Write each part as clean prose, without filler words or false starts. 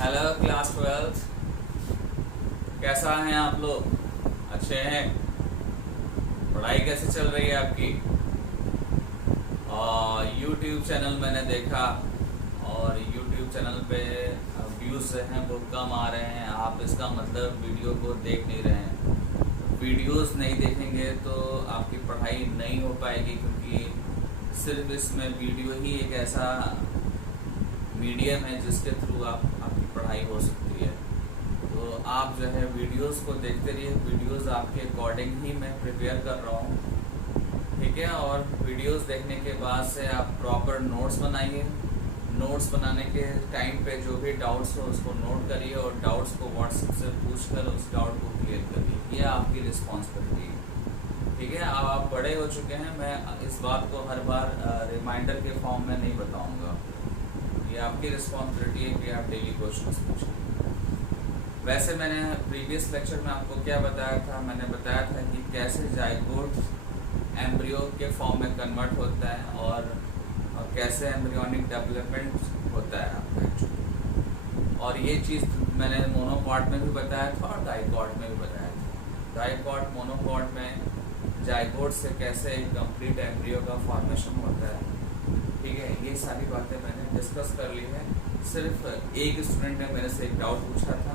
Hello class 12। कैसा हैं आप लोग? अच्छे हैं? पढ़ाई कैसे चल रही है आपकी? और यूट्यूब चैनल मैंने देखा, और यूट्यूब चैनल पे व्यूज़ जो हैं वो कम आ रहे हैं। आप इसका मतलब वीडियो को देख नहीं रहे हैं। वीडियोस नहीं देखेंगे तो आपकी पढ़ाई नहीं हो पाएगी, क्योंकि सिर्फ इसमें वीडियो ही एक ऐसा मीडियम है जिसके थ्रू आपकी पढ़ाई हो सकती है। तो आप जो है वीडियोस को देखते रहिए। वीडियोस आपके अकॉर्डिंग ही मैं प्रिपेयर कर रहा हूँ, ठीक है। और वीडियोस देखने के बाद से आप प्रॉपर नोट्स बनाइए। नोट्स बनाने के टाइम पे जो भी डाउट्स हो उसको नोट करिए, और डाउट्स को व्हाट्सएप से पूछकर उस डाउट को क्लियर करिए। ये आपकी रिस्पॉन्सिबिलिटी है, ठीक है। अब आप बड़े हो चुके हैं, मैं इस बात को हर बार रिमाइंडर के फॉर्म में नहीं बताऊँगा। ये आपकी रिस्पॉन्सिबिलिटी है कि आप डेली क्वेश्चंस पूछें। वैसे मैंने प्रीवियस लेक्चर में आपको क्या बताया था? मैंने बताया था कि कैसे जाइगोट एम्ब्रियो के फॉर्म में कन्वर्ट होता है, और कैसे एम्ब्रियोनिक डेवलपमेंट होता है आपका एक्चुअली। और ये चीज़ मैंने मोनोकॉट में भी बताया था और डाइकॉट में भी बताया था। डाइकॉट मोनोकॉट में जाइगोट से कैसे एक कंप्लीट एम्ब्रियो का फॉर्मेशन होता है, ठीक है। ये सारी बातें मैंने डिस्कस कर ली है। सिर्फ एक स्टूडेंट ने मेरे से एक डाउट पूछा था,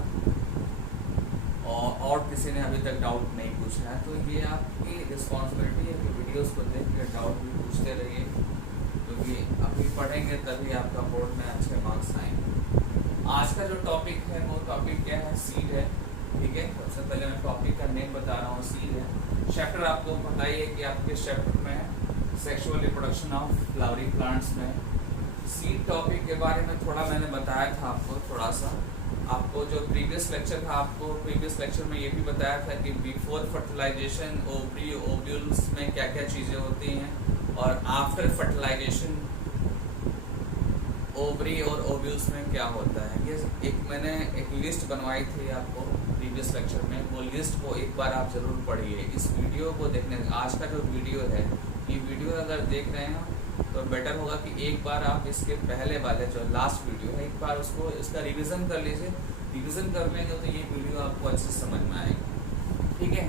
और किसी ने अभी तक डाउट नहीं पूछा है। तो ये आपकी रिस्पॉन्सिबिलिटी है कि वीडियोस को देख के डाउट भी पूछते रहिए, क्योंकि अभी पढ़ेंगे तभी आपका बोर्ड में अच्छे मार्क्स आएंगे। आज का जो टॉपिक है वो टॉपिक क्या है? सीड है, ठीक है। सबसे पहले मैं टॉपिक का नेम बता रहा हूँ, सीड है। चैप्टर आपको पता ही है कि आपके चैप्टर में है sexual reproduction of flowering plants में सीड टॉपिक के बारे में थोड़ा मैंने बताया था आपको। थोड़ा सा आपको जो प्रीवियस लेक्चर था, आपको प्रीवियस लेक्चर में ये भी बताया था कि बिफोर फर्टिलाइजेशन ओवरी ओव्यूल्स में क्या क्या चीज़ें होती हैं, और आफ्टर फर्टिलाइजेशन ओवरी और ओव्यूल्स में क्या होता है। ये मैंने एक लिस्ट बनवाई थी आपको प्रीवियस लेक्चर में। वो लिस्ट को एक बार आप ज़रूर पढ़िए। इस वीडियो को देखने, आज का जो वीडियो है, ये वीडियो अगर देख रहे हैं तो बेटर होगा कि एक बार आप इसके पहले वाले जो लास्ट वीडियो है, एक बार उसको इसका रिवीजन कर लीजिए। रिवीजन कर लेंगे तो ये वीडियो आपको अच्छे से समझ में आएगी, ठीक है।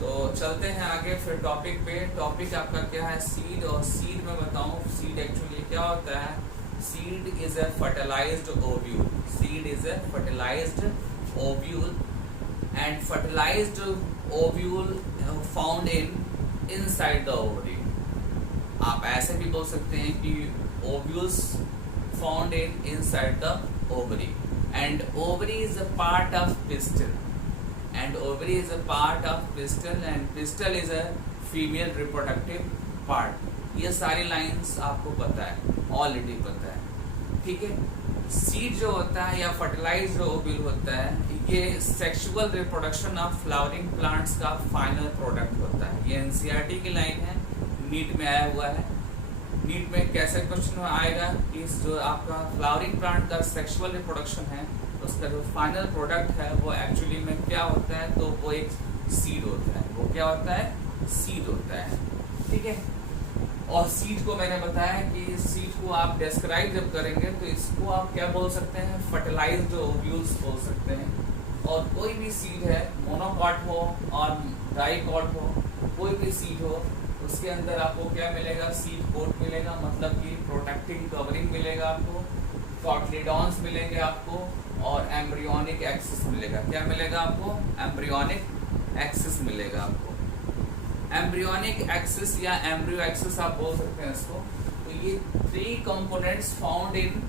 तो चलते हैं आगे फिर टॉपिक पे। टॉपिक आपका क्या है? सीड। और सीड में बताऊँ, सीड एक्चुअली क्या होता है? Seed is a fertilised ovule. Seed is a fertilised ovule, and fertilised ovule found inside the ovary. आप ऐसे भी बोल सकते हैं कि ovules found inside the ovary, and ovary is a part of pistil, and ovary is a part of pistil, and pistil is a female reproductive part. ये सारी lines आपको पता है, ऑलरेडी पता है, ठीक है। सीड जो होता है या फर्टिलाइज्ड ओव्यूल होता है, ये sexual reproduction of flowering plants का फाइनल प्रोडक्ट होता है। ये एनसीईआरटी की लाइन है, नीट में आया हुआ है। नीट में कैसे क्वेश्चन आएगा कि जो आपका फ्लावरिंग प्लांट का सेक्सुअल रिप्रोडक्शन है, उसका जो फाइनल प्रोडक्ट है वो एक्चुअली में क्या होता है? तो वो एक सीड होता है। वो क्या होता है? सीड होता है, ठीक है। और सीड को मैंने बताया कि सीड को आप डिस्क्राइब जब करेंगे तो इसको आप क्या बोल सकते हैं? फर्टिलाइज्ड ओव्यूल्स बोल सकते हैं। और कोई भी सीड है, मोनोकॉट हो और डाइकॉट हो, कोई भी सीड हो, उसके अंदर आपको क्या मिलेगा? सीड कोट मिलेगा, मतलब कि प्रोटेक्टिंग कवरिंग मिलेगा आपको, कॉटलीडॉन्स मिलेंगे आपको, और एम्ब्रियोनिक एक्सिस मिलेगा। क्या मिलेगा आपको? एम्ब्रियोनिक एक्सिस मिलेगा आपको। एम्ब्रियोनिक एक्सिस या एम्ब्रियो एक्सिस आप बोल सकते हैं इसको। तो ये 3 कंपोनेंट्स फाउंड इन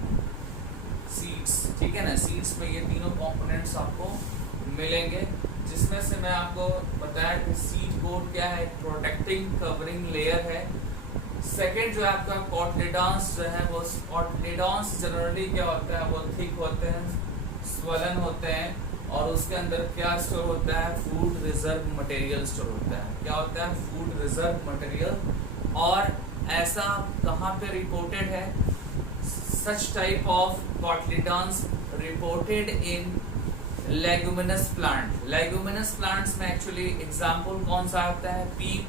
सीड्स, ठीक है ना। सीड्स में ये तीनों कंपोनेंट्स आपको मिलेंगे, जिसमें से मैं आपको बताया कि सीड कोट क्या है? प्रोटेक्टिंग कवरिंग लेयर है। सेकेंड जो है आपका कॉटलीडॉन्स जो है, वो कॉटलीडॉन्स जनरली क्या होता है? वो थिक होते हैं, स्वलन होते हैं, और उसके अंदर क्या स्टोर होता है? फूड रिजर्व मटेरियल स्टोर होता है। क्या होता है? Food reserve material. और ऐसा कहाँ पे रिपोर्टेड है? Such type of cotyledons reported in leguminous plant. Leguminous plants में एक्चुअली एग्जाम्पल कौन सा आता है? पी।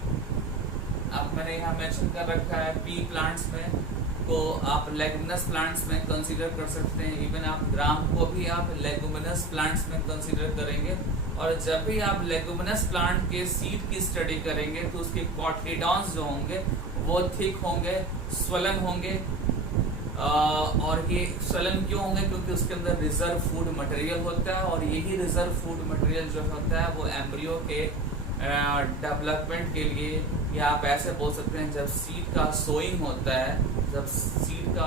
अब मैंने यहाँ मेंशन कर रखा है पी प्लांट्स में को आप लेगुमिनस प्लांट्स में कंसीडर कर सकते हैं। इवन आप ग्राम को भी आप लेगुमिनस प्लांट्स में कंसीडर करेंगे। और जब भी आप लेगुमिनस प्लांट के सीड की स्टडी करेंगे तो उसके कॉटिलॉन्स जो होंगे वो थिक होंगे, स्वलन होंगे। और ये स्वलन क्यों होंगे? क्योंकि उसके अंदर रिजर्व फूड मटेरियल होता है, और यही रिजर्व फूड मटेरियल जो होता है वो एम्ब्रियो के डेवलपमेंट के लिए, या आप ऐसे बोल सकते हैं जब सीड का सोइंग होता है, जब सीड का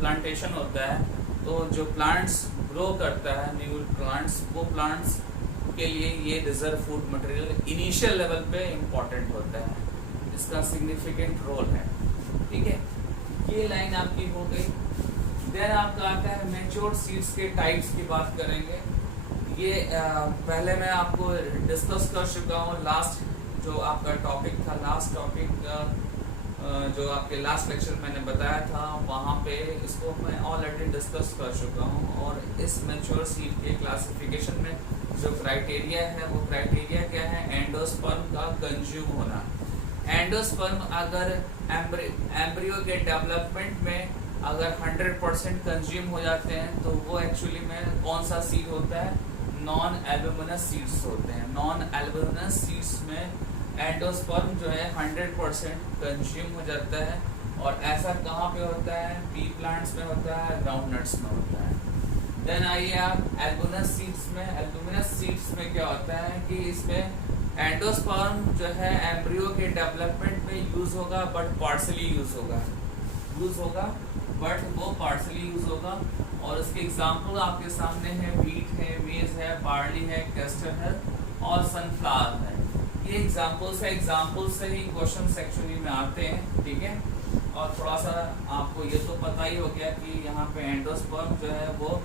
प्लांटेशन होता है, तो जो प्लांट्स ग्रो करता है न्यू प्लांट्स, वो प्लांट्स के लिए ये reserve food material initial level पे इम्पोर्टेंट होता है, इसका सिग्निफिकेंट रोल है। ठीक है, ये लाइन आपकी हो गई। देन आपका आता है मैच्योर्ड सीड्स के टाइप्स की बात करेंगे। ये पहले मैं आपको डिस्कस कर चुका हूँ। लास्ट जो आपका टॉपिक था, लास्ट टॉपिक जो आपके लास्ट लेक्चर मैंने बताया था, वहाँ पे इसको मैं ऑलरेडी डिस्कस कर चुका हूँ। और इस मैच्योर सीड के क्लासिफिकेशन में जो क्राइटेरिया है, वो क्राइटेरिया क्या है? एंडोस्पर्म का कंज्यूम होना। एंडोस्पर्म अगर एम्ब्रियो के डेवलपमेंट में अगर 100% कंज्यूम हो जाते हैं तो वो एक्चुअली में कौन सा सीड होता है? नॉन एल्बुमिनस सीड्स होते हैं। नॉन एल्बुमिनस सीड्स में एंडोस्पर्म जो है 100% कंज्यूम हो जाता है। और ऐसा कहाँ पे होता है? पी प्लांट्स में होता है, ग्राउंड नट्स में होता है। देन आइए आप एल्बुमिनस सीड्स में। एल्बुमिनस सीड्स में क्या होता है कि इसमें एंडोस्पर्म जो है एम्ब्रियो के डेवलपमेंट में यूज होगा, बट पार्शली यूज होगा, बट वो पार्शली यूज होगा। और उसके एग्जाम्पल आपके सामने है, वीट है, मेज है, बार्ली है, कैस्टर है और सनफ्लावर है। ये एग्जाम्पल्स है, एग्जाम्पल से ही क्वेश्चन एक्चुअली में आते हैं। ठीक है, और थोड़ा सा आपको ये तो पता ही हो गया कि यहाँ पे एंडोस्पर्म जो है वो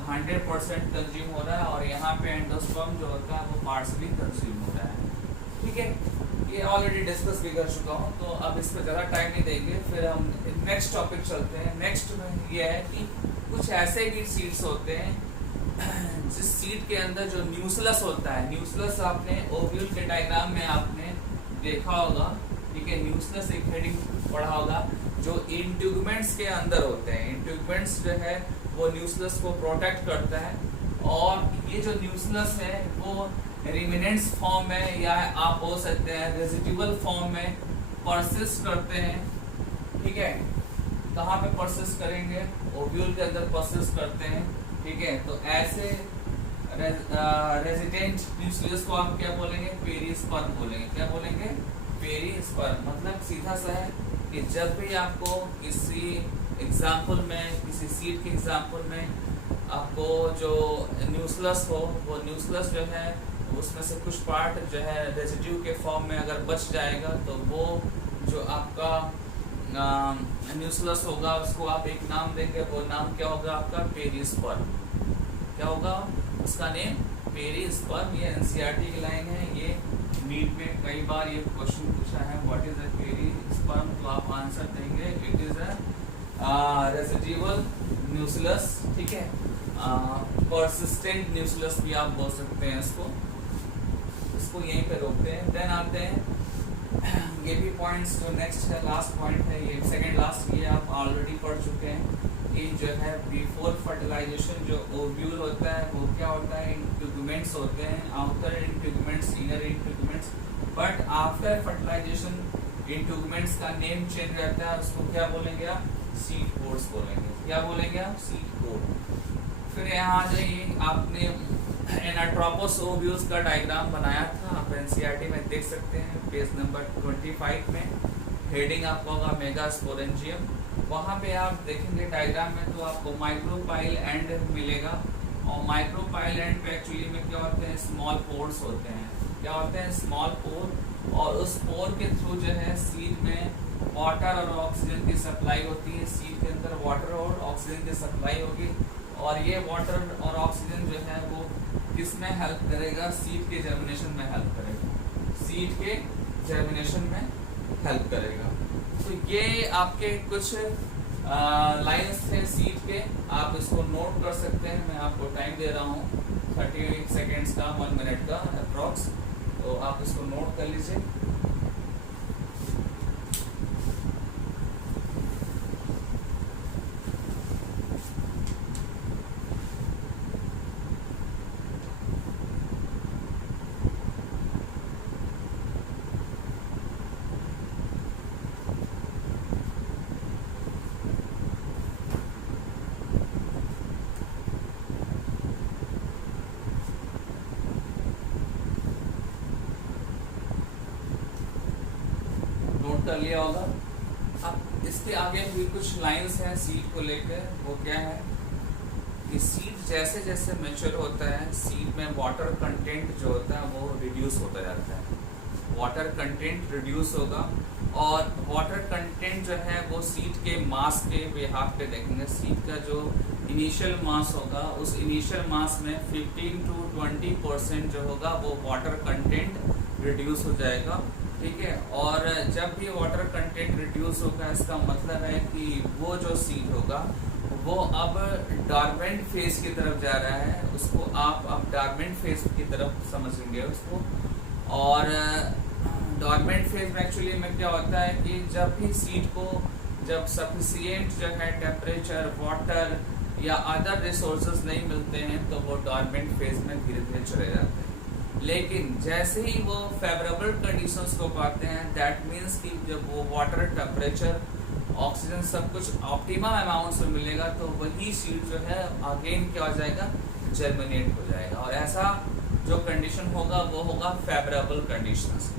100% कंज्यूम हो रहा है, और यहाँ पे एंडोस्पर्म जो होता है वो पार्शली कंज्यूम हो रहा है। ठीक है, ये ऑलरेडी डिस्कस भी कर चुका हूँ, तो अब इस पर ज़्यादा टाइम नहीं देंगे। फिर हम नेक्स्ट टॉपिक चलते हैं। नेक्स्ट में ये है कि कुछ ऐसे भी सीड्स होते हैं जिस सीड के अंदर जो न्यूक्लियस होता है, न्यूक्लियस आपने ओव्यूल के डायग्राम में आपने देखा होगा। ठीक है, न्यूक्लियस एक हेडिंग पढ़ा होगा, जो इंट्यूगमेंट्स के अंदर होते हैं। इंट्यूगमेंट्स जो है वो न्यूक्लियस को प्रोटेक्ट करता है, और ये जो न्यूक्लियस है वो रिमिनेंट्स फॉर्म में, या आप बोल सकते हैं रेजिडुअल फॉर्म में परसिस्ट करते हैं। ठीक है, कहाँ पे परसिस्ट करेंगे? ओव्यूल के अंदर परसिस्ट करते हैं। ठीक है, तो ऐसे रेजिडेंट न्यूक्लियस को आप क्या बोलेंगे? पेरिस्पर्म बोलेंगे। क्या बोलेंगे? पेरिस्पर्म। मतलब सीधा सा है कि जब भी आपको किसी एग्जाम्पल में, किसी सीड के एग्जाम्पल में आपको जो न्यूक्लियस हो, वो न्यूक्लियस जो है उसमें से कुछ पार्ट जो है रेजिड्यू के फॉर्म में अगर बच जाएगा, तो वो जो आपका न्यूक्लियस होगा उसको आप एक नाम देंगे। वो नाम क्या होगा आपका? पेरिस्पर्म। क्या होगा उसका नेम? पेरिस्पर्म। ये एनसीईआरटी की लाइन है। ये नीट में कई बार ये क्वेश्चन पूछा है, व्हाट इज अ पेरिस्पर्म? तो आप आंसर देंगे it is a residual nucleus. ठीक है, परसिस्टेंट न्यूक्लियस भी आप बोल सकते हैं इसको यहीं पे रोकते हैं। देन आते हैं ये भी पॉइंट्स जो नेक्स्ट है, लास्ट पॉइंट है, ये सेकंड लास्ट, ये आप ऑलरेडी पढ़ चुके हैं। ये जो है बिफोर फर्टिलाइजेशन जो ओव्यूल होता है वो क्या होता है? इंट्यूगमेंट्स होते हैं, outer integuments, inner integuments. But after fertilization integuments का नेम चेंज रहता है, उसको क्या बोलेंगे आप? सीड कोड्स बोलेंगे। क्या बोलेंगे आप? Seed code. फिर यहाँ आ जाइए, आपने एनाट्रोपस ओव्यूल्स का डायग्राम बनाया था, आप एनसीईआरटी में देख सकते हैं, पेज नंबर 25 में। हेडिंग आपका होगा मेगास्पोरेंजियम। वहाँ पे आप देखेंगे डायग्राम में तो आपको माइक्रोपाइल एंड मिलेगा, और माइक्रोपाइल एंड पे एक्चुअली में क्या होते हैं? स्मॉल पोर्स होते हैं। क्या होते हैं? स्मॉल पोर। और उस पोर के थ्रू जो है सीड में वाटर और ऑक्सीजन की सप्लाई होती है। सीड के अंदर वाटर और ऑक्सीजन की सप्लाई होगी, और ये वाटर और ऑक्सीजन जो है वो किसमें हेल्प करेगा? सीड के जर्मिनेशन में हेल्प करेगा। सीड के जर्मिनेशन में हेल्प करेगा। तो ये आपके कुछ लाइंस थे सीड के, आप इसको नोट कर सकते हैं। मैं आपको टाइम दे रहा हूँ 38 सेकेंड्स का, 1 मिनट का अप्रॉक्स, तो आप इसको नोट कर लीजिए। नोट कर लिया होगा। अब इसके आगे भी कुछ लाइंस हैं सीड को लेकर। वो क्या है कि सीड जैसे जैसे मैच्योर होता है, सीड में वाटर कंटेंट जो होता है वो रिड्यूस होता जाता है। वाटर कंटेंट रिड्यूस होगा और वाटर कंटेंट जो है वो सीड के मास के बिहाफ पे देखेंगे। सीड का जो इनिशियल मास होगा उस इनिशियल मास में 15 to 20% जो होगा वो वाटर कंटेंट रिड्यूस हो जाएगा, ठीक है। और जब भी वाटर कंटेंट रिड्यूस होगा इसका मतलब है कि वो जो सीड होगा वो अब डॉर्मेंट फेज की तरफ जा रहा है। उसको आप अब डॉर्मेंट फेज की तरफ समझेंगे उसको। और डॉर्मेंट फेज में एक्चुअली में क्या होता है कि जब भी सीड को जब सफिशिएंट जो है टेम्परेचर, वाटर या अदर रिसोर्सेज नहीं मिलते हैं तो वो डॉर्मेंट फेज में धीरे धीरे चले जाते हैं। लेकिन जैसे ही वो फेवरेबल कंडीशंस को पाते हैं, दैट मीन्स कि जब वो वाटर, टेम्परेचर, ऑक्सीजन सब कुछ ऑप्टिमम अमाउंट्स में मिलेगा तो वही सीड जो है अगेन क्या हो जाएगा, जर्मिनेट हो जाएगा। और ऐसा जो कंडीशन होगा वो होगा फेवरेबल कंडीशंस।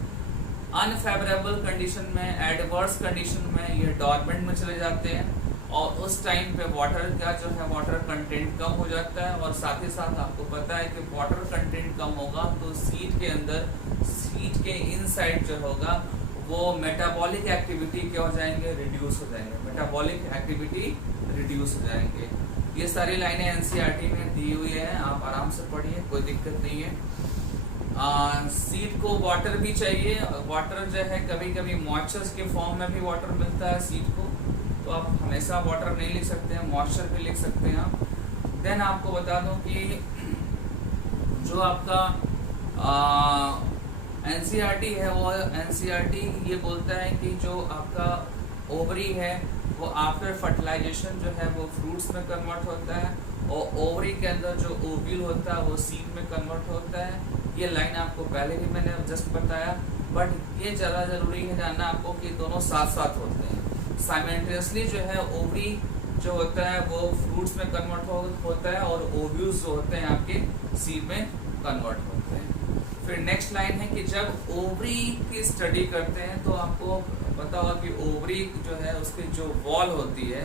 अनफेवरेबल कंडीशन में, एडवर्स कंडीशन में ये डॉर्मेंट में चले जाते हैं और उस टाइम पे वाटर का जो है वाटर कंटेंट कम हो जाता है। और साथ ही साथ आपको पता है कि वाटर कंटेंट कम होगा तो सीड के अंदर, सीड के इनसाइड जो होगा वो मेटाबॉलिक एक्टिविटी क्या हो जाएंगे, रिड्यूस हो जाएंगे। मेटाबॉलिक एक्टिविटी रिड्यूस हो जाएंगे। ये सारी लाइनें एनसीईआरटी में दी हुई है, आप आराम से पढ़िए, कोई दिक्कत नहीं है। सीड को वाटर भी चाहिए। वाटर जो है कभी कभी मॉइस्चर के फॉर्म में भी वाटर मिलता है सीड को, तो आप हमेशा वाटर नहीं लिख सकते हैं, मॉइस्चर भी लिख सकते हैं आप। देन आपको बता दूं कि जो आपका एनसीईआरटी है वो एनसीईआरटी ये बोलता है कि जो आपका ओवरी है वो आफ्टर फर्टिलाइजेशन जो है वो फ्रूट्स में कन्वर्ट होता है और ओवरी के अंदर जो ओव्यूल होता है वो सीड में कन्वर्ट होता है। ये लाइन आपको पहले भी मैंने जस्ट बताया, बट ये ज़्यादा ज़रूरी है जानना आपको कि दोनों साथ साथ होते हैं। साइमल्टेनियसली जो है ओवरी जो होता है वो फ्रूट्स में कन्वर्ट होता है और ओव्यूल्स जो होते हैं आपके सीड में कन्वर्ट होते हैं। फिर नेक्स्ट लाइन है कि जब ओवरी की स्टडी करते हैं तो आपको पता होगा कि ओवरी जो है उसकी जो वॉल होती है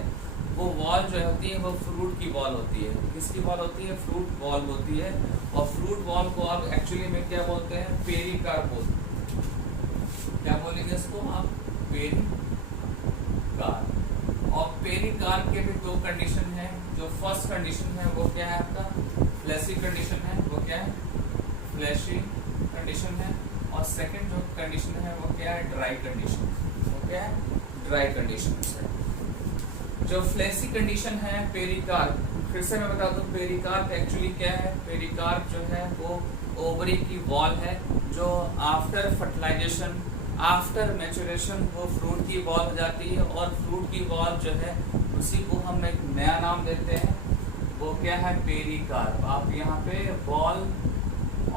वो वॉल जो होती है वो फ्रूट की वॉल होती है। किसकी वॉल होती है? फ्रूट वॉल होती है। और फ्रूट वॉल को आप एक्चुअली में क्या बोलते हैं? पेरिकार्प बोलते हैं। क्या बोलेंगे इसको आप? पेरिकार्प। और पेरिकार्प के भी दो कंडीशन है। जो फर्स्ट कंडीशन है वो क्या है आपका? फ्लैशी कंडीशन है। वो क्या है? फ्लैशी कंडीशन है। और सेकंड जो कंडीशन है वो क्या है? Dry condition. वो क्या है? ड्राई कंडीशन है। जो फ्लैशी कंडीशन है पेरिकार्प, फिर से मैं बता दूं पेरिकार्प एक्चुअली क्या है। पेरिकार्प जो है वो ओवरी की वॉल है जो आफ्टर फर्टिलाइजेशन, आफ्टर मैच्योरेशन वो फ्रूट की वॉल हो जाती है। और फ्रूट की वॉल जो है उसी को हम एक नया नाम देते हैं, वो क्या है? पेरिकार्प। आप यहाँ पे वॉल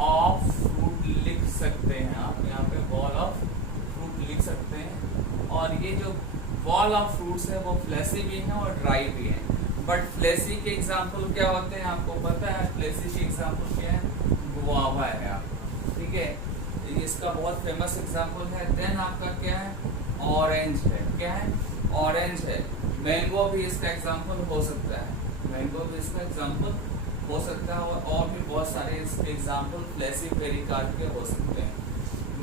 ऑफ फ्रूट लिख सकते हैं। आप यहाँ पे वॉल ऑफ फ्रूट लिख सकते हैं। और ये जो वॉल ऑफ फ्रूट्स है वो फ्लैशी भी है और ड्राई भी है। बट फ्लैशी के एग्जाम्पल क्या होते हैं आपको पता है? फ्लैशी के एग्जाम्पल क्या है? गुआवा है आपका, ठीक है, इसका बहुत फेमस एग्जाम्पल है। देन आपका क्या है? ऑरेंज है। क्या है? ऑरेंज है। मैंगो भी इसका एग्जाम्पल हो सकता है। मैंगो भी इसका एग्जाम्पल हो सकता है। और भी बहुत सारे इसके एग्जाम्पल फ्लैशी पेरिकार्प के हो सकते हैं।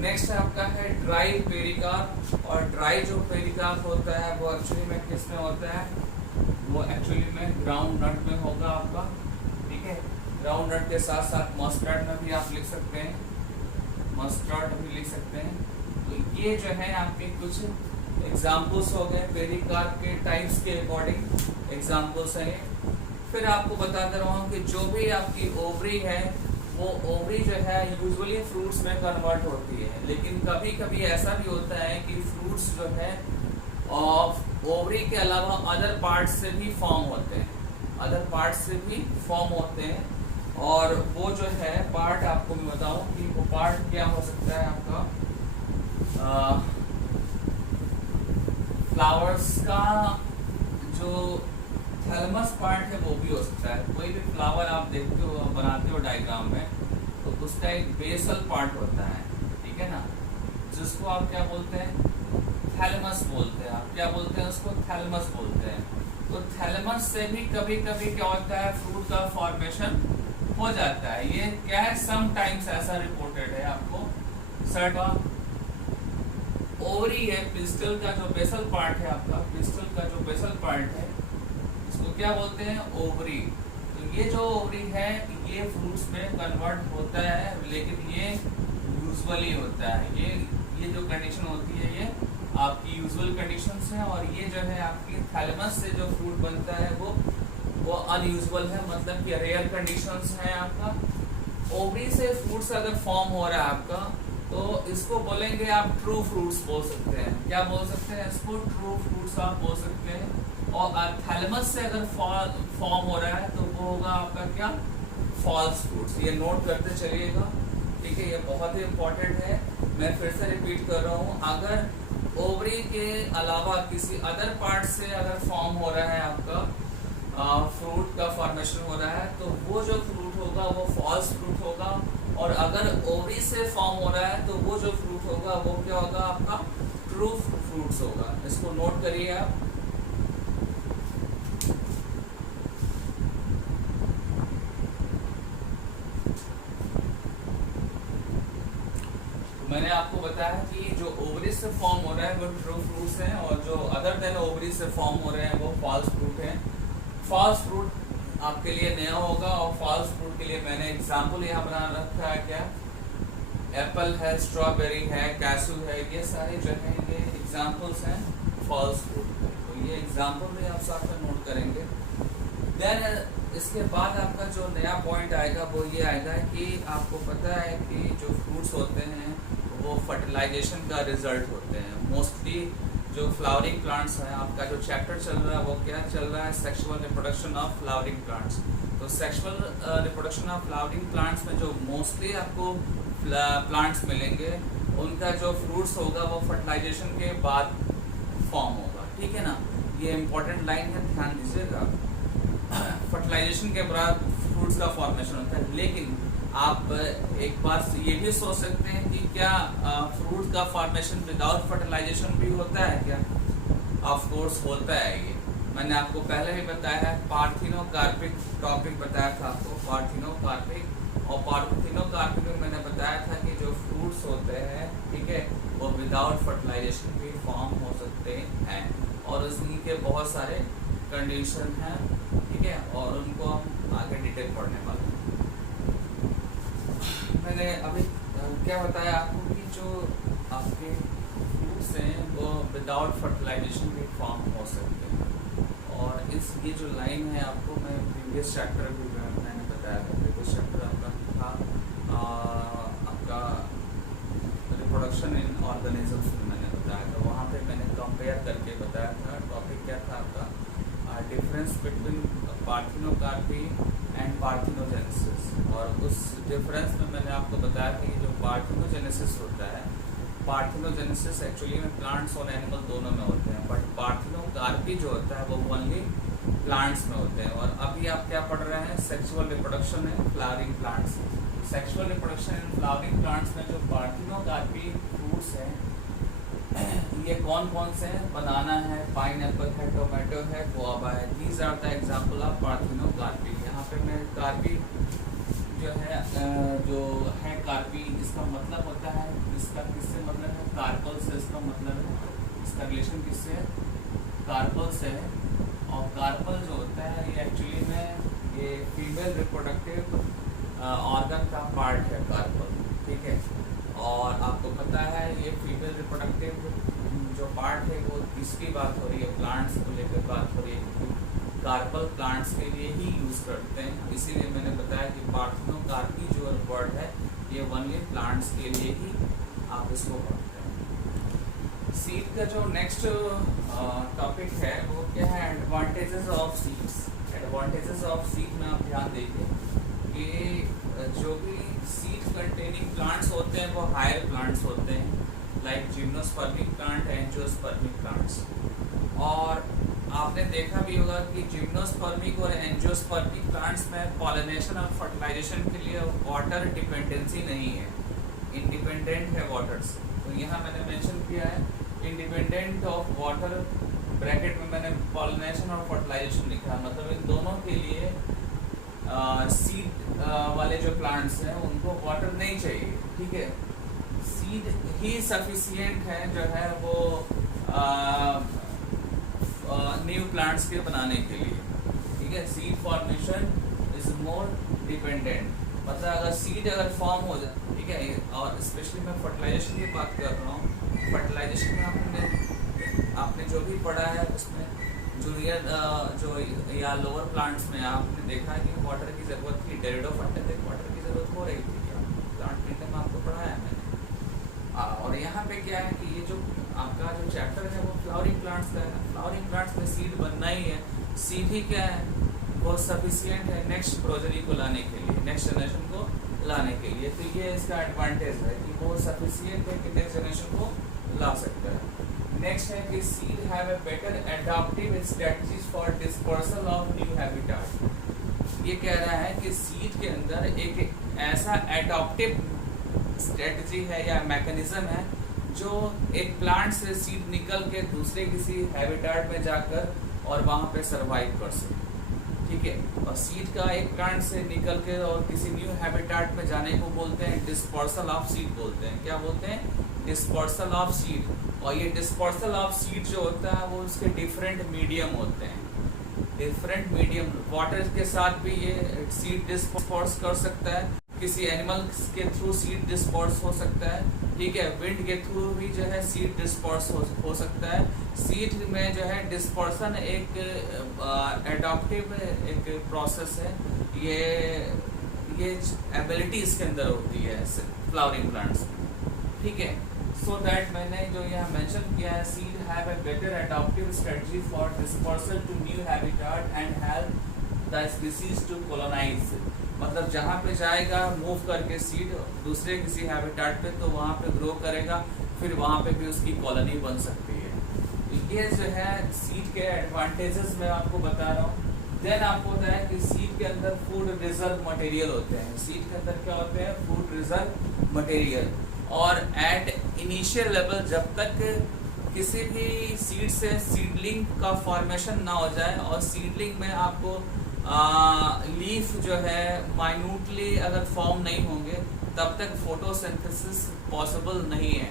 नेक्स्ट आपका है ड्राई पेरिकार्प। और ड्राई जो पेरिकार्प होता है वो एक्चुअली में किस में होता है? वो एक्चुअली में ग्राउंड नट में होगा आपका, ठीक है। ग्राउंड नट के साथ साथ मस्टर्ड में भी आप लिख सकते हैं, मस्टर्ड भी लिख सकते हैं। तो ये जो है आपके कुछ एग्जाम्पल्स हो गए पेरिकार्प के टाइप्स के अकॉर्डिंग एग्जाम्पल्स हैं। फिर आपको बताते रहा हूँ कि जो भी आपकी ओवरी है वो ओवरी जो है यूजुअली फ्रूट्स में कन्वर्ट होती है। लेकिन कभी कभी ऐसा भी होता है कि फ्रूट्स जो है ओवरी के अलावा अदर पार्ट से भी फॉर्म होते हैं, अदर पार्ट से भी फॉर्म होते हैं। और वो जो है पार्ट आपको मैं बताऊं कि वो पार्ट क्या हो सकता है आपका? फ्लावर्स का जो थैलमस पार्ट है वो भी हो सकता है। कोई भी फ्लावर आप देखते हो, बनाते हो डायग्राम में, तो उसका एक बेसल पार्ट होता है, ठीक है ना, जिसको आप क्या बोलते हैं? थैलेमस बोलते हैं। आप क्या बोलते हैं उसको? थैलेमस बोलते हैं। तो थैलेमस से भी कभी कभी क्या होता है, फ्रूट का फॉर्मेशन हो जाता है। ये क्या है, सम टाइम्स ऐसा रिपोर्टेड है आपको। सर्ट ओवरी है, पिस्टल का जो बेसल पार्ट है आपका, पिस्टल का जो बेसल पार्ट है इसको क्या बोलते हैं? ओवरी। तो ये जो ओवरी है ये फ्रूट्स में कन्वर्ट होता है, लेकिन ये यूजुअली होता है। ये जो कंडीशन होती है ये आपकी यूजुअल कंडीशंस हैं, और ये जो है आपकी थैलेमस से जो फ्रूट बनता है वो अनयूजुअल है, मतलब कि रेयर कंडीशंस हैं आपका। ओवरी से फ्रूट्स अगर फॉर्म हो रहा है आपका, तो इसको बोलेंगे आप ट्रू फ्रूट्स बोल सकते हैं। क्या बोल सकते हैं इसको? ट्रू फ्रूट्स आप बोल सकते हैं। और थैलेमस से अगर फॉर्म हो रहा है तो वो होगा आपका क्या? False fruits. ये नोट करते चलिएगा, ठीक है, ये बहुत ही इम्पोर्टेंट है। मैं फिर से रिपीट कर रहा हूँ, अगर ओवरी के अलावा किसी अदर पार्ट से अगर फॉर्म हो रहा है आपका, फ्रूट का फॉर्मेशन हो रहा है, तो वो जो फ्रूट होगा वो फॉल्स फ्रूट होगा। और अगर ओवरी से फॉर्म हो रहा है तो वो जो फ्रूट होगा वो क्या होगा? आपका ट्रू फ्रूट्स होगा। इसको नोट करिए आप। मैंने आपको बताया कि जो ओवरी से फॉर्म हो रहा है वो ट्रू फ्रूट्स हैं, और जो अदर देन ओवरी से फॉर्म हो रहे हैं वो फॉल्स फ्रूट हैं। फॉल्स फ्रूट आपके लिए नया होगा, और फॉल्स फ्रूट के लिए मैंने एग्जाम्पल यहाँ बना रखा है। क्या? एप्पल है, स्ट्रॉबेरी है, कैशू है, ये सारे जो है ये एग्जाम्पल्स हैं फॉल्स फ्रूट के। तो ये एग्जाम्पल भी आप साथ में नोट करेंगे। देन इसके बाद आपका जो नया पॉइंट आएगा वो ये आएगा कि आपको पता है कि जो फ्रूट्स होते हैं वो फर्टिलाइजेशन का रिजल्ट होते हैं। मोस्टली जो फ्लावरिंग प्लांट्स हैं, आपका जो चैप्टर चल रहा है वो क्या चल रहा है? Sexual reproduction of flowering plants. तो sexual reproduction of flowering plants में जो मोस्टली आपको प्लांट्स मिलेंगे, उनका जो फ्रूट्स होगा वो फर्टिलाइजेशन के बाद फॉर्म होगा, ठीक है ना। ये इम्पोर्टेंट लाइन है, ध्यान दीजिएगा। फर्टिलाइजेशन के बाद फ्रूट्स का फॉर्मेशन होता है। लेकिन आप एक बात ये भी सोच सकते हैं कि क्या फ्रूट का फॉर्मेशन विदाउट फर्टिलाइजेशन भी होता है क्या? ऑफ कोर्स होता है। ये मैंने आपको पहले भी बताया है, पार्थिनोकार्पिक टॉपिक बताया था आपको, पार्थिनोकार्पिक। और पार्थिनोकार्पिक में मैंने बताया था कि जो फ्रूट्स होते हैं, ठीक है, वो विदाउट फर्टिलाइजेशन भी फॉर्म हो सकते हैं, और उनके बहुत सारे कंडीशन हैं, ठीक है, और उनको हम आगे डिटेल पढ़ने वाले हैं। मैंने अभी क्या बताया आपको कि जो आपके फ्रूट्स हैं वो विदाउट फर्टिलाइजेशन भी फॉर्म हो सकते हैं। और ये जो लाइन है आपको मैं प्रीवियस चैप्टर भी मैंने बताया था। प्रीवियस चैप्टर आपका था आपका रिप्रोडक्शन इन ऑर्गेनिजम्स में मैंने बताया था। वहाँ पे मैंने कंपेयर करके बताया था। टॉपिक क्या था आपका? Difference between parthenocarpy and parthenogenesis. और उस डिफरेंस में मैंने आपको बताया था कि जो पार्थिनोजेनेसिस होता है, पार्थिनोजेनेसिस एक्चुअली में प्लांट्स और एनिमल दोनों में होते हैं, बट पार्थिनोकार्पी जो होता है वो ओनली प्लांट्स में होते हैं। और अभी आप क्या पढ़ रहे हैं? Sexual reproduction in flowering plants. Sexual reproduction in flowering plants में जो पार्थिनोकार्पी फ्रूट्स हैं, ये कौन कौन से हैं? बनाना है, पाइनएप्पल है, टोमेटो है, गुआवा है। These are the example of parthenocarpy. यहाँ पे मैं कार्पी जो है कार्पी, इसका मतलब होता है, इसका किससे मतलब है? कार्पल से इसका मतलब है। इसका रिलेशन किससे है? कार्पल से है। और कार्पल जो होता है ये एक्चुअली में ये फीमेल रिप्रोडक्टिव ऑर्गन का पार्ट है कार्पल, ठीक है। और आपको पता है ये फीमेल रिप्रोडक्टिव जो पार्ट है वो किसकी बात हो रही है? प्लांट्स को लेकर बात हो रही है। कार्पल प्लांट्स के लिए ही यूज़ करते हैं, इसीलिए मैंने बताया कि पार्थिनोकार्पी जो वर्ड है ये ओनली प्लांट्स के लिए ही आप इसको पढ़ते हैं। सीड का जो नेक्स्ट टॉपिक है वो क्या है? Advantages of seeds. Advantages of seed में आप ध्यान देंगे कि जो भी सीड कंटेनिंग प्लांट्स होते हैं वो हायर प्लांट्स होते हैं, लाइक जिम्नोस्पर्मिक प्लांट, एंजियोस्पर्मिक प्लांट्स। और आपने देखा भी होगा कि जिम्नोस्पर्मिक और एंजियोस्पर्मिक प्लांट्स में पॉलिनेशन और फर्टिलाइजेशन के लिए वाटर डिपेंडेंसी नहीं है, इंडिपेंडेंट है वाटर से। तो यहाँ मैंने मेंशन किया है इंडिपेंडेंट ऑफ वाटर, ब्रैकेट में मैंने पॉलिनेशन और फर्टिलाइजेशन लिखा, मतलब इन दोनों के लिए सीड वाले जो प्लांट्स हैं उनको वाटर नहीं चाहिए, ठीक है। सीड ही सफिशिएंट है जो है वो न्यू प्लांट्स के बनाने के लिए, ठीक है। Seed formation is more dependent, मतलब अगर सीड अगर फॉर्म हो जाए, ठीक है। और स्पेशली मैं फर्टिलाइजेशन की बात कर रहा हूँ। फर्टिलाइजेशन में आपने जो भी पढ़ा है उसमें जूनियर जो या लोअर प्लांट्स में आपने देखा है कि वाटर की ज़रूरत थी, टेरिडोफाइट वाटर की ज़रूरत हो रही थी, प्लांट किंगडम में आपको पढ़ाया है मैंने। और यहाँ पे क्या है कि ये जो आपका जो चैप्टर है वो फ्लावरिंग प्लांट्स का है। फ्लावरिंग प्लांट्स में सीड बनना ही है, सीड ही क्या है वो सफिशिएंट है नेक्स्ट प्रोजेनी को लाने के लिए, नेक्स्ट जनरेशन को लाने के लिए। तो ये इसका एडवांटेज है कि वो सफिशिएंट है कि नेक्स्ट जनरेशन को ला सकता है। नेक्स्ट है कि seed have a better adaptive strategies for dispersal of new habitat. ये कह रहा है कि सीड के अंदर एक ऐसा एडाप्टिव स्ट्रेटजी है या मैकेनिज्म है जो एक प्लांट से सीड निकल के दूसरे किसी हैबिटाट में जाकर और वहाँ पे सरवाइव कर सके, ठीक है। और सीड का एक प्लांट से निकल के और किसी न्यू हैबिटाट में जाने को बोलते हैं डिस्पर्सल ऑफ सीड बोलते हैं। क्या बोलते हैं? Dispersal of seed. और ये डिस्पर्सल ऑफ सीड जो होता है वो उसके डिफरेंट मीडियम होते हैं, डिफरेंट मीडियम। वाटर के साथ भी ये सीड डिस्पर्स कर सकता है, किसी एनिमल्स के थ्रू सीड डिस्पर्स हो सकता है, ठीक है। विंड के थ्रू भी जो है सीड डिस्पर्स हो सकता है। सीड में जो है डिस्पर्सन एक एडॉप्टिव एक प्रोसेस है, ये एबिलिटी इसके अंदर होती है फ्लावरिंग प्लांट्स में, ठीक है। सो दैट मैंने जो यहाँ मेंशन किया है, seed have a better adaptive strategy for dispersal to new habitat and help the species to colonise. मतलब जहाँ पे जाएगा मूव करके सीड दूसरे किसी हैबिटाट पे, तो वहाँ पे ग्रो करेगा, फिर वहाँ पे भी उसकी कॉलोनी बन सकती है। ये जो है सीड के एडवांटेजेस मैं आपको बता रहा हूँ। देन आपको होता है कि सीड के अंदर फूड रिजर्व मटेरियल होते हैं। सीड के अंदर क्या होते हैं? Food reserve material. और एट इनिशियल लेवल जब तक किसी भी सीड से सीडलिंग का फॉर्मेशन ना हो जाए और सीडलिंग में आपको लीफ जो है माइन्यूटली अगर फॉर्म नहीं होंगे तब तक फोटोसिंथेसिस पॉसिबल नहीं है।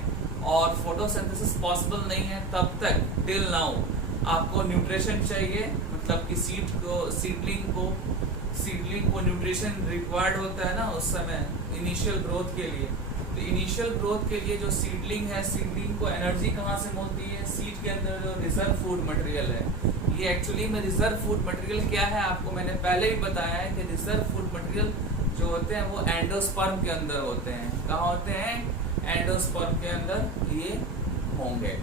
और फोटोसिंथेसिस पॉसिबल नहीं है तब तक टिल नाउ आपको न्यूट्रिशन चाहिए, मतलब कि सीडलिंग को न्यूट्रिशन रिक्वायर्ड होता है ना उस समय इनिशियल ग्रोथ के लिए। तो इनिशियल ग्रोथ के लिए जो सीडलिंग है, सीडलिंग को एनर्जी कहाँ से मिलती है? सीड के अंदर जो रिजर्व फूड मटेरियल है। ये एक्चुअली में रिजर्व फूड मटेरियल क्या है आपको मैंने पहले ही बताया है कि रिजर्व फूड मटेरियल जो होते हैं वो एंडोस्पर्म के अंदर होते हैं। कहाँ होते हैं? एंडोस्पर्म के अंदर ये होंगे,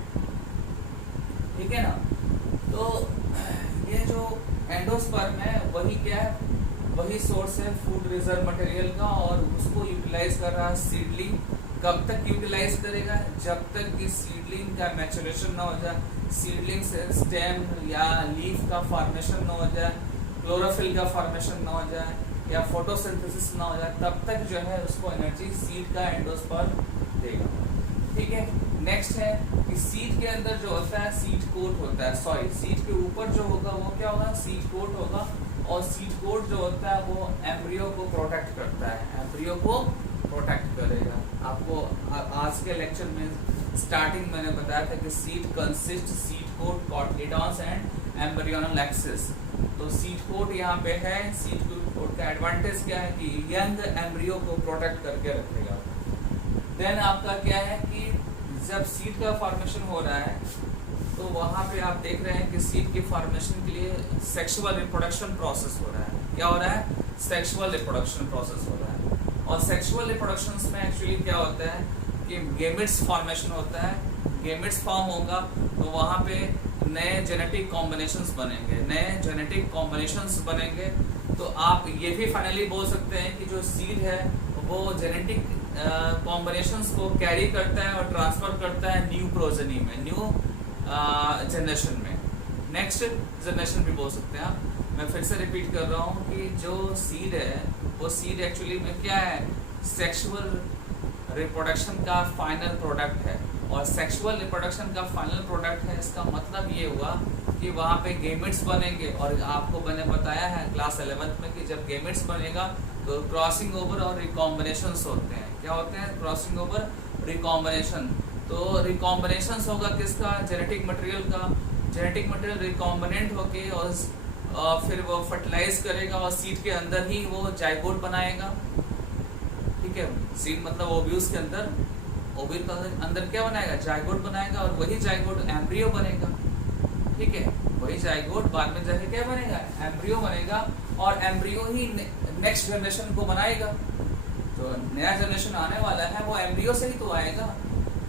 ठीक है ना। तो ये जो एंडोस्पर्म है वही क्या है? वही सोर्स है फूड रिजर्व मटेरियल का, और उसको यूटिलाइज कर रहा है सीडलिंग। कब तक यूटिलाइज करेगा? जब तक कि सीडलिंग का मैचुरेशन ना हो जाए, सीडलिंग से स्टेम या लीफ का फॉर्मेशन ना हो जाए, क्लोरोफिल का फॉर्मेशन ना हो जाए या फोटोसिंथेसिस ना हो जाए, तब तक जो है उसको एनर्जी सीड का एंडोस्पर्म देगा, ठीक है। नेक्स्ट है कि सीड के अंदर जो होता है सीड कोट होता है, सॉरी सीड के ऊपर जो होगा वो क्या होगा? सीड कोट होगा। और सीड कोट जो होता है वो एम्ब्रियो को प्रोटेक्ट करता है, एम्ब्रियो को प्रोटेक्ट करेगा। आपको आज के लेक्चर में स्टार्टिंग मैंने बताया था कि seed consist seed coat, cotyledons and embryonal axis. तो सीड कोट यहाँ पे है। सीड कोट का एडवांटेज क्या है कि यंग एम्ब्रियो को प्रोटेक्ट करके रखेगा। देन आपका क्या है कि जब सीड का फॉर्मेशन हो रहा है तो वहाँ पे आप देख रहे हैं कि सीड के फॉर्मेशन के लिए सेक्सुअल रिप्रोडक्शन प्रोसेस हो रहा है। क्या हो रहा है? सेक्सुअल रिप्रोडक्शन प्रोसेस हो रहा है। और सेक्सुअल रिप्रोडक्शन में एक्चुअली क्या होता है कि गेमेट्स फॉर्मेशन होता है। गेमेट्स फॉर्म होगा तो वहाँ पे नए जेनेटिक कॉम्बिनेशंस बनेंगे, नए जेनेटिक कॉम्बिनेशंस बनेंगे। तो आप ये भी फाइनली बोल सकते हैं कि जो सीड है वो जेनेटिक कॉम्बिनेशंस को कैरी करता है और ट्रांसफर करता है न्यू प्रोजेनी में, न्यू जनरेशन में, नेक्स्ट जनरेशन भी बोल सकते हैं आप। मैं फिर से रिपीट कर रहा हूँ कि जो सीड है वो सीड एक्चुअली में क्या है? सेक्सुअल रिप्रोडक्शन का फाइनल प्रोडक्ट है। और सेक्सुअल रिप्रोडक्शन का फाइनल प्रोडक्ट है। इसका मतलब ये हुआ कि वहाँ पे गेमेट्स बनेंगे, और आपको मैंने बताया है क्लास 11th में कि जब गेमेट्स बनेगा तो क्रॉसिंग ओवर और रिकॉम्बिनेशंस होते हैं। क्या होते हैं? Crossing over, recombination. तो रिकॉम्बिनेशंस होगा किसका? जेनेटिक मटेरियल का। जेनेटिक मटेरियल रिकॉम्बिनेंट होके और फिर वो फर्टिलाइज करेगा और सीड के अंदर ही वो जाइगोट बनाएगा। ठीक है, सीड मतलब ओव्यूल्स के अंदर, ओव्यूल के अंदर क्या बनाएगा? जाइगोट बनाएगा, और वही जाइगोट एम्ब्रियो बनेगा। ठीक है, वही जाइगोट बाद में जाके क्या बनेगा? एम्ब्रियो बनेगा, और एम्ब्रियो ही नेक्स्ट जनरेशन को बनाएगा। तो नया जनरेशन आने वाला है वो एम्ब्रियो से ही तो आएगा।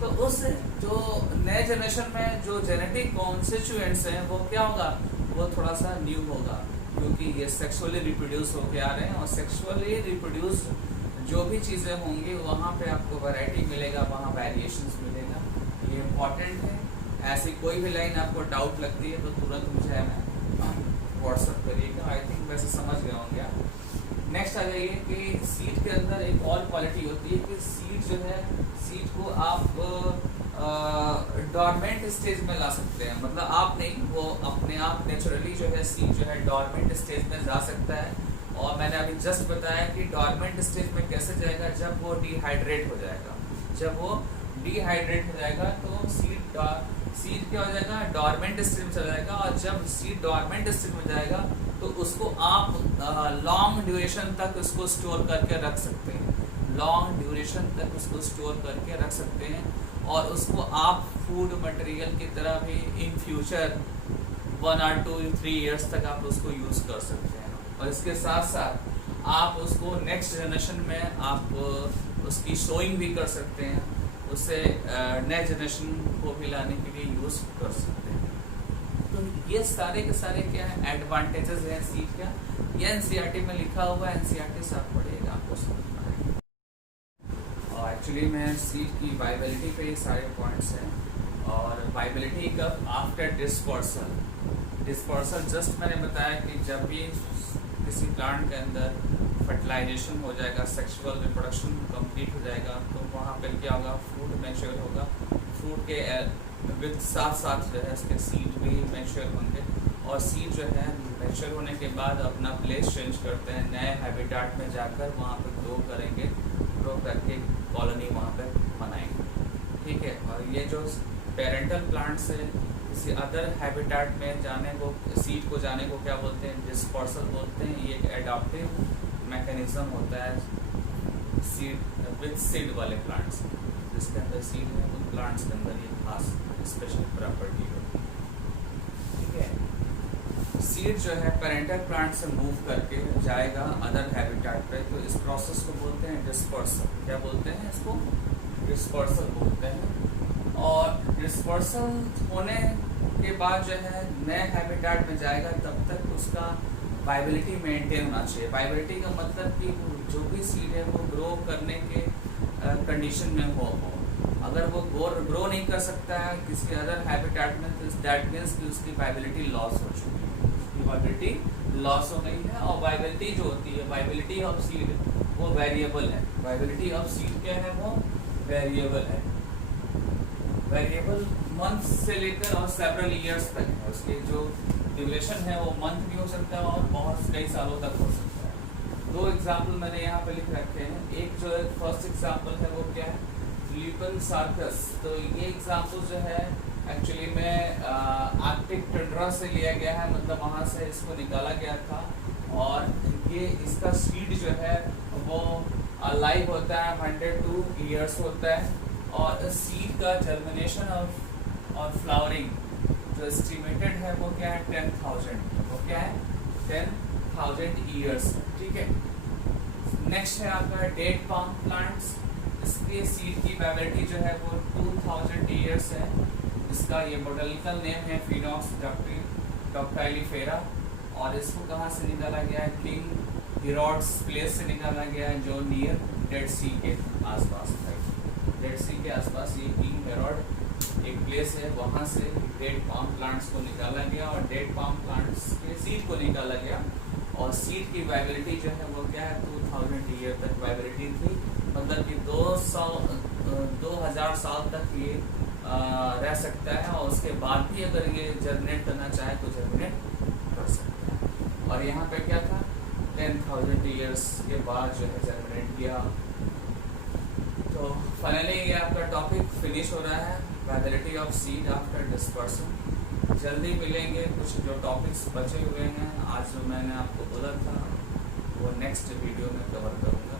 तो उस जो नए जनरेशन में जो जेनेटिक कॉन्स्टिट्यूएंट्स हैं वो क्या होगा? वो थोड़ा सा न्यू होगा, क्योंकि ये सेक्सुअली रिप्रोड्यूस होके आ रहे हैं, और सेक्सुअली रिप्रोड्यूस जो भी चीज़ें होंगी वहाँ पे आपको वैरायटी मिलेगा, वहाँ वेरिएशंस मिलेगा। ये इम्पॉर्टेंट है। ऐसी कोई भी लाइन आपको डाउट लगती है तो तुरंत मुझे व्हाट्सअप करिएगा। आई थिंक वैसे समझ गए होंगे आप। नेक्स्ट आ जाइए कि सीड के अंदर एक और क्वालिटी होती है कि सीड जो है, सीड को आप डॉर्मेंट स्टेज में ला सकते हैं। मतलब आप नहीं, वो अपने आप नेचुरली जो है सीड जो है डॉर्मेंट स्टेज में जा सकता है। और मैंने अभी जस्ट बताया कि डॉर्मेंट स्टेज में कैसे जाएगा? जब वो डिहाइड्रेट हो जाएगा। जब वो डिहाइड्रेट हो जाएगा तो सीड क्या हो जाएगा? डॉर्मेंट स्टेज में चला जाएगा। और जब सीड डॉर्मेंट स्टेज में जाएगा तो उसको आप लॉन्ग ड्यूरेशन तक उसको स्टोर करके रख सकते हैं। लॉन्ग ड्यूरेशन तक उसको स्टोर करके रख सकते हैं, और उसको आप फूड मटेरियल की तरह भी in future 1 or 2 or 3 years तक आप उसको यूज़ कर सकते हैं। और इसके साथ साथ आप उसको नेक्स्ट जनरेशन में आप उसकी शोइंग भी कर सकते हैं, उससे नए जनरेशन को भी लाने के लिए यूज़ कर सकते हैं। तो ये सारे के सारे क्या है? एडवांटेजेस हैं सीड का। ये एनसीईआरटी में लिखा हुआ है, एनसीईआरटी से आप पढ़िएगा, आपको समझ में आएगा। और एक्चुअली में सीड की वाइबिलिटी पे ये सारे पॉइंट्स हैं। और वाइबिलिटी कब? After dispersal. डिस्पर्सल जस्ट मैंने बताया कि जब भी किसी प्लांट के अंदर फर्टिलाइजेशन हो जाएगा, सेक्सुअल रिप्रोडक्शन कंप्लीट हो जाएगा, तो वहाँ पर क्या होगा? फ्रूट मैच्योर होगा। फ्रूट के विद साथ साथ जो है उसके सीड भी मैच्योर होंगे, और सीड जो है मैच्योर होने के बाद अपना प्लेस चेंज करते हैं, नए हैबिटाट में जाकर वहाँ पर ग्रो करेंगे, ग्रो करके कॉलोनी वहाँ पर बनाएंगे। ठीक है, और ये जो पेरेंटल प्लांट्स है किसी अदर हैबिटाट में जाने को, सीड को जाने को क्या बोलते हैं? डिस्पर्सल बोलते हैं। ये एक एडाप्टिव मैकेनिज्म होता है सीड विद सीड वाले प्लांट्स, जिसके अंदर सीड है उन प्लांट्स के अंदर ये खास स्पेशल प्रॉपर्टी होती है। ठीक है, सीड जो है पेरेंटल प्लांट से मूव करके जाएगा अदर हैबिटाट पे, तो इस प्रोसेस को बोलते हैं डिस्पर्सल। क्या बोलते हैं इसको? डिस्पर्सल बोलते हैं। और डिस्पर्सल होने के बाद जो है नए हैबिटाट में जाएगा, तब तक उसका वाइबिलिटी मेंटेन होना चाहिए। वाइबिलिटी का मतलब कि जो भी सीड है वो ग्रो करने के कंडीशन में हो। अगर वो ग्रो नहीं कर सकता है किसी अदर हैबिटाट में, तो दैट मीन्स कि उसकी वाइबिलिटी लॉस हो चुकी है, उसकी वाइबिलिटी लॉस हो गई है। और वाइबिलिटी जो होती है, वाइबिलिटी ऑफ सीड वो वेरिएबल है। वाइबिलिटी ऑफ सीड क्या है? वो वेरिएबल है। वेरिएबल मंथ से लेकर और सेवरल ईयर्स तक है। उसकी जो ड्यूरेशन है वो मंथ भी हो सकता है और बहुत कई सालों तक हो सकता है। 2 एग्जाम्पल मैंने यहाँ पे लिख रखे हैं। एक जो फर्स्ट एग्जाम्पल है वो क्या है? ल्यूपेनसार्कस। तो ये एग्जाम्पल जो है एक्चुअली में आर्कटिक टंड्रा से लिया गया है, मतलब वहाँ से इसको निकाला गया था। और ये इसका सीड जो है वो लाइव होता है 102 ईयर्स होता है। और इस सीड का जर्मिनेशन और फ्लावरिंग जो एस्टिमेटेड है वो क्या है? 10,000। वो क्या है? 10,000 ईयर्स। ठीक है, नेक्स्ट है आपका डेट पाम प्लांट्स। इसके सीड की वेबिलिटी जो है वो 2000 ईयर्स है। इसका ये बोटैनिकल नेम है फिनॉक्स डॉक्टाइलिफेरा। और इसको कहाँ से निकाला गया है? किंग हेरोड्स प्लेस से निकाला गया है, जो नियर डेड सी के आसपास है। डेड सी के आसपास ये किंग हेरोड एक प्लेस है, वहाँ से डेड पाम प्लांट्स को निकाला गया और डेड पाम प्लांट्स के सीड को निकाला गया। और सीड की वाइबिलिटी जो है वो क्या है? 2000 ईयर तक वाइबिलिटी थी, मतलब कि 2000 साल तक ये रह सकता है, और उसके बाद भी अगर ये जर्मिनेट करना चाहे तो जर्मिनेट कर सकता है। और यहाँ पे क्या था, 10,000 ईयर्स के बाद जो है जर्मिनेट किया। तो फाइनली ये आपका टॉपिक फिनिश हो रहा है, viability of seed after dispersion. जल्दी मिलेंगे, कुछ जो टॉपिक्स बचे हुए हैं आज जो मैंने आपको बोला था वो नेक्स्ट वीडियो में कवर करूँगा।